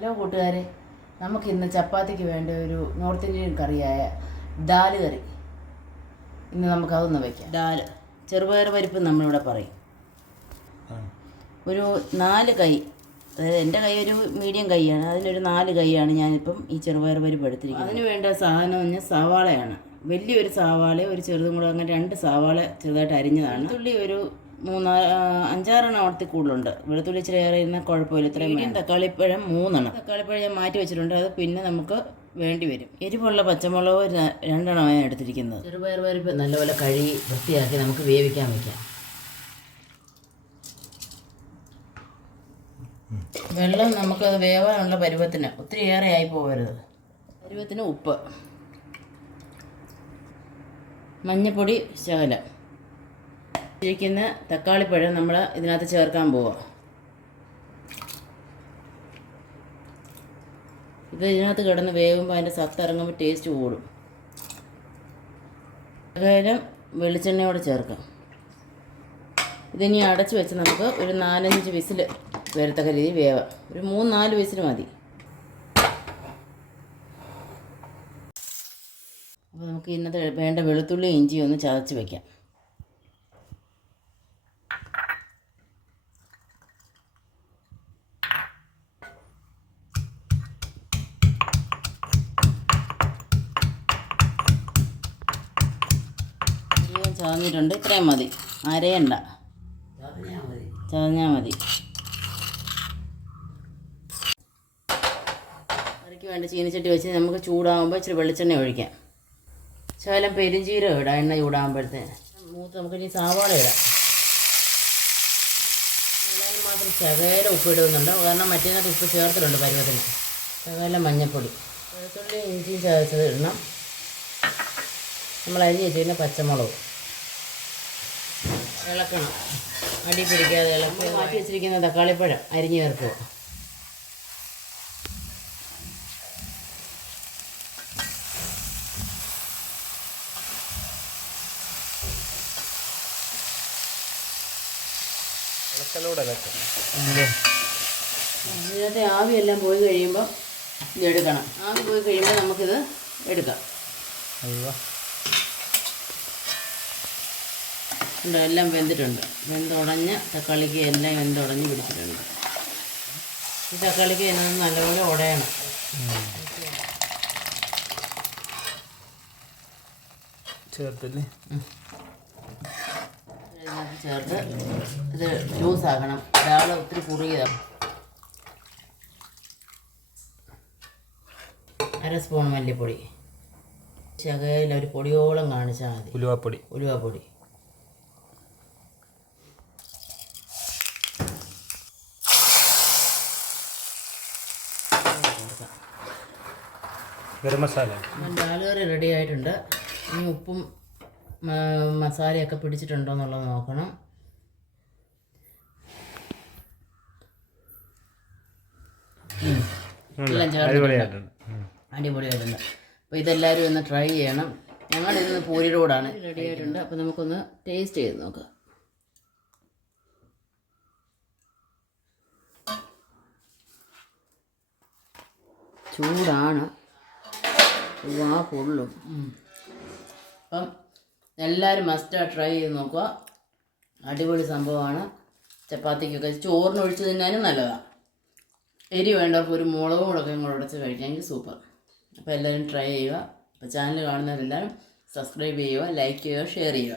Hello കൂട്ടുകാരെ, നമുക്കിന്ന് ചപ്പാത്തിക്ക് വേണ്ട ഒരു നോർത്ത് ഇന്ത്യൻ കറിയായ ദാൽ കറി ഇന്ന് നമുക്കതൊന്ന് വയ്ക്കാം. ദാൽ ചെറുപയർ പരിപ്പ് നമ്മളിവിടെ പറയും. ഒരു 4 കൈ, അതായത് എൻ്റെ കൈ ഒരു മീഡിയം കൈയാണ്, അതിലൊരു 4 കൈയാണ് ഞാനിപ്പം ഈ ചെറുപയർ പരിപ്പ് എടുത്തിരിക്കുന്നത്. അതിന് വേണ്ട സാധനം എന്ന് പറഞ്ഞാൽ സവാളയാണ്. വലിയൊരു സവാള, ഒരു ചെറുതും കൂടെ, അങ്ങനെ 2 സവാള ചെറുതായിട്ട് അരിഞ്ഞതാണ്. വെളുത്തുള്ളി ഒരു 5-6 അവിടത്തിൽ കൂടുതലുണ്ട്. വെളുത്തുള്ളി ഇച്ചിരി ഏറെ ഇരുന്നാൽ കുഴപ്പമില്ല. ഇത്രയും തക്കാളിപ്പഴം 3 തക്കാളിപ്പഴം ഞാൻ മാറ്റി വെച്ചിട്ടുണ്ട്. അത് പിന്നെ നമുക്ക് വേണ്ടി വരും. എരിവുള്ള പച്ചമുളക് 2 എടുത്തിരിക്കുന്നത്. ചെറുപയർ പരിപ്പ് നല്ലപോലെ കഴുകി വൃത്തിയാക്കി നമുക്ക് വേവിക്കാൻ വയ്ക്കാം. വെള്ളം നമുക്കത് വേവാനുള്ള പരുവത്തിന്, ഒത്തിരി ഏറെ ആയി പോകരുത്. പരുവത്തിന് ഉപ്പ്, മഞ്ഞൾപ്പൊടി ശകലം. ഇരിക്കുന്ന തക്കാളിപ്പഴം നമ്മൾ ഇതിനകത്ത് ചേർക്കാൻ പോവാം. ഇത് ഇതിനകത്ത് കിടന്ന് വേകുമ്പോൾ അതിൻ്റെ സത്ത് ഇറങ്ങുമ്പോൾ ടേസ്റ്റ് കൂടും. ശകലം വെളിച്ചെണ്ണയോടെ ചേർക്കാം. ഇതിനി അടച്ച് വെച്ച് നമുക്ക് ഒരു 4-5 വിസിൽ വരത്തക്ക രീതിയിൽ വേവാം. ഒരു 3-4 വിസിൽ മതി. അപ്പോൾ നമുക്ക് ഇന്നത്തെ വേണ്ട വെളുത്തുള്ളി ഇഞ്ചി ഒന്ന് ചതച്ച് വയ്ക്കാം. ചതഞ്ഞിട്ടുണ്ട്, ഇത്രയും മതി, അരയണ്ട, ചതഞ്ഞാൽ മതി. കറിക്ക് വേണ്ട ചീനിച്ചട്ടി വെച്ച് നമുക്ക് ചൂടാകുമ്പോൾ ഇച്ചിരി വെളിച്ചെണ്ണ ഒഴിക്കാം. ശകലം പെരുംജീരകം ഇടാം. എണ്ണ ചൂടാകുമ്പോഴത്തേന് നമുക്ക് ഇനി സവാള ഇടാം. സവാളയിൽ മാത്രം ശകലം ഉപ്പ് ഇടുന്നുണ്ട്, കാരണം മറ്റേതിനകത്ത് ഉപ്പ് ചേർത്തിട്ടുണ്ട് പരുവത്തിന്. ശകലം മഞ്ഞൾപ്പൊടി, വെളുത്തുള്ളി ഇഞ്ചിയും ചതച്ചത് ഇടണം. നമ്മൾ അരിഞ്ഞ് വെച്ചിരുന്ന പച്ചമുളക് ഇളക്കണം, അടി പിടിക്കാതെ ഇളക്കി. മാറ്റി വെച്ചിരിക്കുന്ന തക്കാളിപ്പഴം അരിഞ്ഞ് ചേർക്കുക. ഇതിനകത്തെ ആവിയെല്ലാം പോയി കഴിയുമ്പോൾ ഇത് എടുക്കണം. ആവി പോയി കഴിയുമ്പോൾ നമുക്കിത് എടുക്കാം. എല്ലാം വെന്തിട്ടുണ്ട്. വെന്തുടഞ്ഞ് തക്കാളിക്ക് എല്ലാം വെന്തുടഞ്ഞ് പിടിച്ചിട്ടുണ്ട്. ഈ തക്കാളിക്ക് അതിനകത്ത് നല്ലപോലെ ഉടയണം. ചേർത്തല്ലേ, ചേർത്ത് ഇത് ലൂസാക്കണം. ഒരാൾ ഒത്തിരി കുറുകിയതാണ്. 1 സ്പൂൺ മല്ലിപ്പൊടി, ശകലം ഒരു പൊടിയോളം കാണിച്ചാൽ മതി. ഉലുവാപ്പൊടി ഗരം മസാല. ദാൽ കറി റെഡി ആയിട്ടുണ്ട്. ഇനി ഉപ്പും മസാലയൊക്കെ പിടിച്ചിട്ടുണ്ടോ എന്നുള്ളത് നോക്കണം. എല്ലാം ചേർത്തിട്ടുണ്ട്, അടിപൊളിയായിട്ടുണ്ട്. അപ്പോൾ ഇതെല്ലാവരും ഒന്ന് ട്രൈ ചെയ്യണം. ഞങ്ങളിന്ന് പൂരി റോഡാണ്. റെഡി ആയിട്ടുണ്ട്. അപ്പോൾ നമുക്കൊന്ന് ടേസ്റ്റ് ചെയ്ത് നോക്കാം. ചൂടാണ്, പൊള്ളും. അപ്പം എല്ലാവരും മസ്റ്റായിട്ട് ട്രൈ ചെയ്ത് നോക്കുക. അടിപൊളി സംഭവമാണ്. ചപ്പാത്തിക്കൊക്കെ ചോറിനൊഴിച്ച് തിന്നാനും നല്ലതാണ്. എരി വേണ്ടവർക്ക് ഒരു മുളകും കൂടെ ഇങ്ങോട്ട് ഉടച്ച് കഴിക്കാമെങ്കിൽ സൂപ്പർ. അപ്പോൾ എല്ലാവരും ട്രൈ ചെയ്യുക. അപ്പോൾ ചാനൽ കാണുന്നവരെല്ലാവരും സബ്സ്ക്രൈബ് ചെയ്യുക, ലൈക്ക് ചെയ്യുക, ഷെയർ ചെയ്യുക.